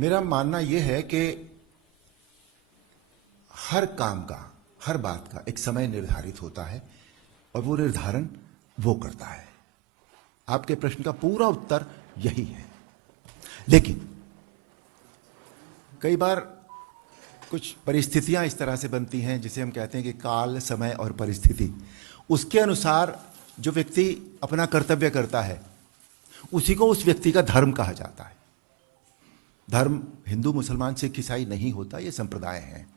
मेरा मानना यह है कि हर काम का, हर बात का एक समय निर्धारित होता है और वो निर्धारण वो करता है। आपके प्रश्न का पूरा उत्तर यही है। लेकिन कई बार कुछ परिस्थितियां इस तरह से बनती हैं जिसे हम कहते हैं कि काल, समय और परिस्थिति, उसके अनुसार जो व्यक्ति अपना कर्तव्य करता है उसी को उस व्यक्ति का धर्म कहा जाता है। धर्म हिंदू, मुसलमान, सिख, ईसाई नहीं होता, ये संप्रदाय हैं।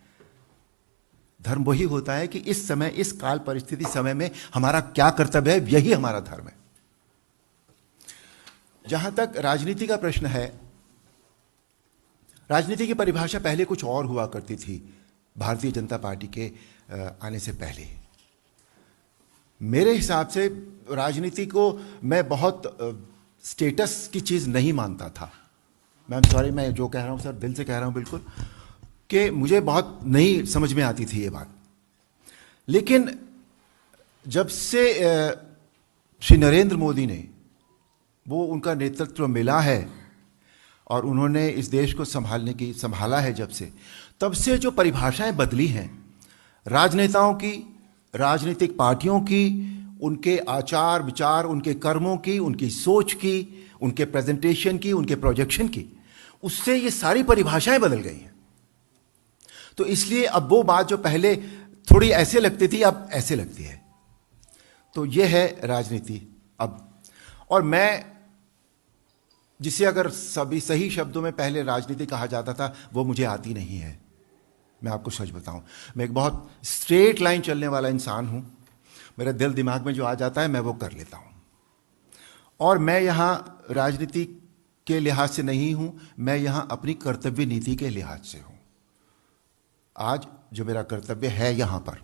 धर्म वही होता है कि इस समय, इस काल परिस्थिति समय में हमारा क्या कर्तव्य है, यही हमारा धर्म है। जहां तक राजनीति का प्रश्न है, राजनीति की परिभाषा पहले कुछ और हुआ करती थी भारतीय जनता पार्टी के आने से पहले। मेरे हिसाब से राजनीति को मैं बहुत स्टेटस की चीज नहीं मानता था। मैं सॉरी, मैं जो कह रहा हूं सर दिल से कह रहा हूं बिल्कुल, कि मुझे बहुत नहीं समझ में आती थी ये बात। लेकिन जब से श्री नरेंद्र मोदी ने, वो उनका नेतृत्व मिला है और उन्होंने इस देश को संभाला है, जब से, तब से जो परिभाषाएं बदली हैं राजनेताओं की, राजनीतिक पार्टियों की, उनके आचार विचार, उनके कर्मों की, उनकी सोच की, उनके प्रेजेंटेशन की, उनके प्रोजेक्शन की, उससे ये सारी परिभाषाएं बदल गई हैं। तो इसलिए अब वो बात जो पहले थोड़ी ऐसे लगती थी, अब ऐसे लगती है। तो ये है राजनीति अब। और मैं, जिसे अगर सभी सही शब्दों में पहले राजनीति कहा जाता था, वो मुझे आती नहीं है। मैं आपको सच बताऊं, मैं एक बहुत स्ट्रेट लाइन चलने वाला इंसान हूं। मेरे दिल दिमाग में जो आ जाता है मैं वो कर लेता हूं। और मैं यहां राजनीति के लिहाज से नहीं हूं, मैं यहां अपनी कर्तव्य नीति के लिहाज से हूं। आज जो मेरा कर्तव्य है यहां पर,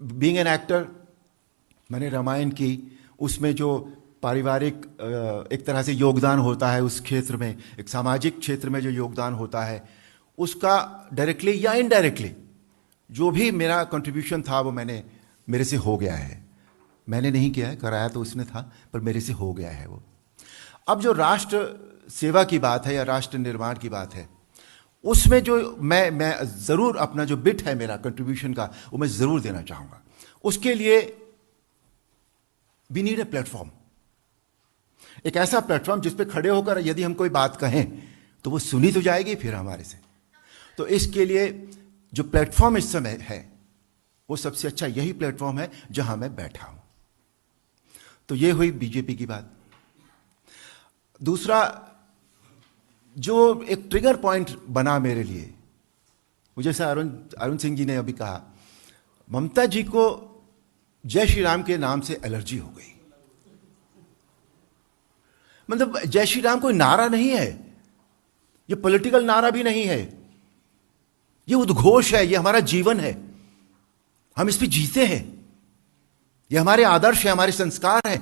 बीइंग एन एक्टर, मैंने रामायण की, उसमें जो पारिवारिक एक तरह से योगदान होता है उस क्षेत्र में, एक सामाजिक क्षेत्र में जो योगदान होता है, उसका डायरेक्टली या इनडायरेक्टली जो भी मेरा कंट्रीब्यूशन था वो मेरे से हो गया है। मैंने नहीं किया है, कराया तो उसने था, पर मेरे से हो गया है वो। अब जो राष्ट्र सेवा की बात है या राष्ट्र निर्माण की बात है, उसमें जो मैं जरूर अपना जो बिट है मेरा कंट्रीब्यूशन का, वो मैं जरूर देना चाहूंगा। उसके लिए वी नीड ए प्लेटफॉर्म, एक ऐसा प्लेटफॉर्म जिस पे खड़े होकर यदि हम कोई बात कहें तो वो सुनी तो जाएगी फिर हमारे से। तो इसके लिए जो प्लेटफॉर्म इस समय है वो सबसे अच्छा यही प्लेटफॉर्म है जहां मैं बैठा हूं। तो ये हुई बीजेपी की बात। दूसरा जो एक ट्रिगर पॉइंट बना मेरे लिए, वो जैसे अरुण सिंह जी ने अभी कहा, ममता जी को जय श्री राम के नाम से एलर्जी हो गई। मतलब जय श्री राम कोई नारा नहीं है, ये पॉलिटिकल नारा भी नहीं है, ये उद्घोष है, ये हमारा जीवन है, हम इस पे जीते हैं, ये हमारे आदर्श है, हमारे संस्कार हैं।